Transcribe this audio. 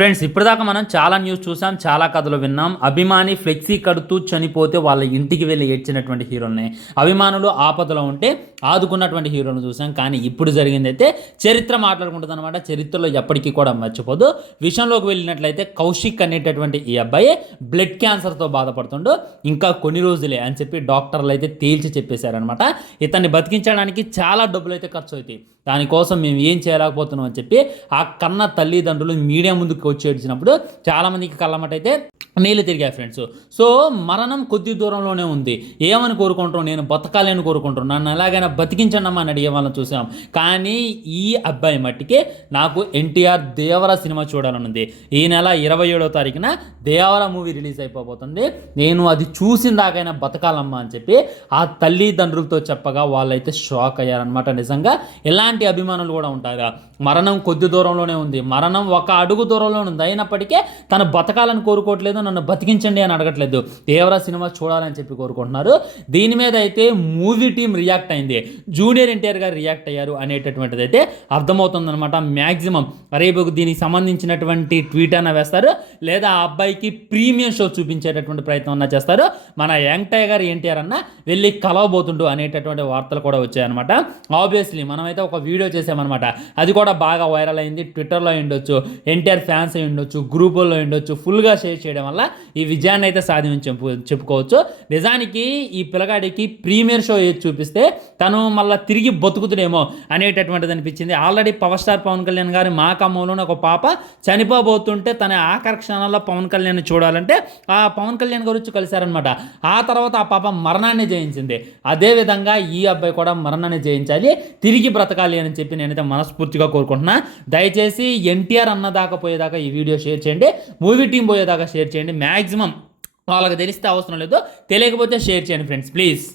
Friends ఇప్పటిదాకా మనం చాలా న్యూస్ చూసాం, చాలా కథలు విన్నాం. అభిమాని ఫ్లెక్సీ కడుతూ చనిపోతే వాళ్ళ ఇంటికి వెళ్ళి ఏడ్చినటువంటి హీరోల్ని, అభిమానులు ఆపదలో ఉంటే ఆదుకున్నటువంటి హీరోలను చూసాం. కానీ ఇప్పుడు జరిగిందైతే చరిత్ర మాట్లాడుకుంటుంది అనమాట. చరిత్రలో ఎప్పటికీ కూడా మర్చిపోదు. విషయంలోకి వెళ్ళినట్లయితే కౌశిక్ అనేటటువంటి ఈ అబ్బాయి బ్లడ్ క్యాన్సర్తో బాధపడుతుండో ఇంకా కొన్ని రోజులే అని చెప్పి డాక్టర్లు అయితే తేల్చి చెప్పేశారనమాట. ఇతన్ని బతికించడానికి చాలా డబ్బులు అయితే ఖర్చు అవుతాయి. దానికోసం మేము ఏం చేయలేకపోతున్నాం అని చెప్పి ఆ కన్న తల్లిదండ్రులు మీడియా ముందుకు వచ్చి ఏడ్చినప్పుడు చాలామందికి కళ్ళమట అయితే నీళ్ళు తిరిగాయి ఫ్రెండ్స్. సో మరణం కొద్ది దూరంలోనే ఉంది. ఏమని కోరుకుంటాం, నేను బతకాలని కోరుకుంటాను, నన్ను ఎలాగైనా బతికించండమ్మా అని అడిగే వాళ్ళని చూసాం. కానీ ఈ అబ్బాయి మట్టికి నాకు ఎన్టీఆర్ దేవర సినిమా చూడాలని ఉంది. ఈ నెల 27వ తారీఖున దేవర మూవీ రిలీజ్ అయిపోతుంది. నేను అది చూసిన దాకైనా బతకాలమ్మా అని చెప్పి ఆ తల్లిదండ్రులతో చెప్పగా వాళ్ళైతే షాక్ అయ్యారనమాట. నిజంగా ఇలాంటి అభిమానులు కూడా ఉంటారా? మరణం కొద్ది దూరంలోనే ఉంది, మరణం ఒక అడుగు దూరంలో ఉంది, అయినప్పటికీ తను బతకాలని కోరుకోవట్లేదు, నన్ను బతికించండి అని అడగట్లేదు, దేవరా సినిమా చూడాలని చెప్పి కోరుకుంటున్నారు. దీని మీద అయితే మూవీ టీం రియాక్ట్ అయింది, జూనియర్ ఎన్టీఆర్ గారు రియాక్ట్ అయ్యారు అనేటటువంటిది అయితే అర్థమవుతుందన్నమాట. మ్యాక్సిమం రేపు దీనికి సంబంధించినటువంటి ట్వీట్ అన్న వేస్తారు, లేదా ఆ అబ్బాయికి ప్రీమియం షో చూపించేటటువంటి ప్రయత్నం అన్నా చేస్తారు. మన యంగ్ టైగర్ ఎన్టీఆర్ అన్న వెళ్ళి కలవబోతుండు అనేటటువంటి వార్తలు కూడా వచ్చాయన్నమాట. ఆబ్వియస్లీ మనమైతే ఒక వీడియో చేసామన్నమాట, అది కూడా బాగా వైరల్ అయింది. ట్విట్టర్లో ఉండొచ్చు, ఎన్టీఆర్ ఫ్యాన్స్ అయి ఉండొచ్చు, గ్రూపుల్లో ఉండొచ్చు, ఫుల్గా షేర్ చేయడం వల్ల ఈ విజయాన్ని అయితే సాధించి చెప్పుకోవచ్చు. నిజానికి ఈ పిల్లగాడికి ప్రీమియర్ షో ఏది చూపిస్తే తను మళ్ళీ తిరిగి బతుకుతుడేమో అనేటటువంటిది అనిపించింది. Already power star Pawan Kalyan గారి మా కమ్మలోనే ఒక పాప చనిపోబోతుంటే తన ఆఖరి క్షణాల్లో పవన్ కళ్యాణ్ చూడాలంటే ఆ పవన్ కళ్యాణ్ గారు వచ్చి కలిశారనమాట. ఆ తర్వాత ఆ పాప మరణాన్ని జయించింది. అదేవిధంగా ఈ అబ్బాయి కూడా మరణాన్ని జయించాలి, తిరిగి బ్రతకాలి అని చెప్పి నేనైతే మనస్ఫూర్తిగా కోరుకుంటున్నా. దయచేసి ఎన్టీఆర్ అన్నదాకా పోయేదాకా ఈ వీడియో షేర్ చేయండి, మూవీ టీం పోయేదాకా షేర్ చేయండి. మ్యాక్సిమం వాళ్ళకి తెలిస్తే అవసరం లేదు, తెలియకపోతే షేర్ చేయండి ఫ్రెండ్స్ ప్లీజ్.